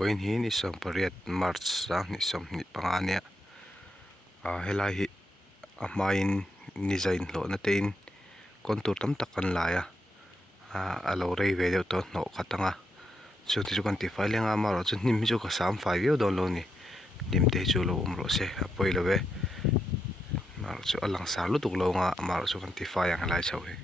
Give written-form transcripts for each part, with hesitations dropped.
Poin hi ni som pariat March sang ni som ni pangania helai hi amain ni zain lo na tein kontur tam takan laya alo rei ve deuh to no khatanga chu ti chu kan ti fai lenga ma ro chu nim chu ka sam fai view don lo ni dim te chu lo lo se apoi lo ve ma ro chu alang sa lu tuk lo nga ma ro chu kan ti fai ang lai chau hi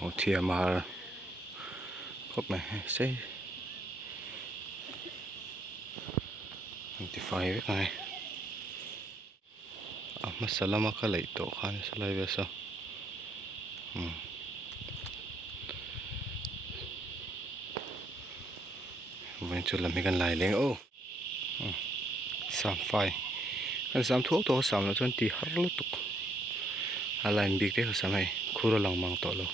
một thìa mà khóc này sẽ thì phải với này masalah maka lại tổ khan salai về sao vẫn chưa làm cái này lên ô sam phai kan sam thuốc to sam là chuẩn ti har lu tuk alain big te sam ai khuro lang mang to lo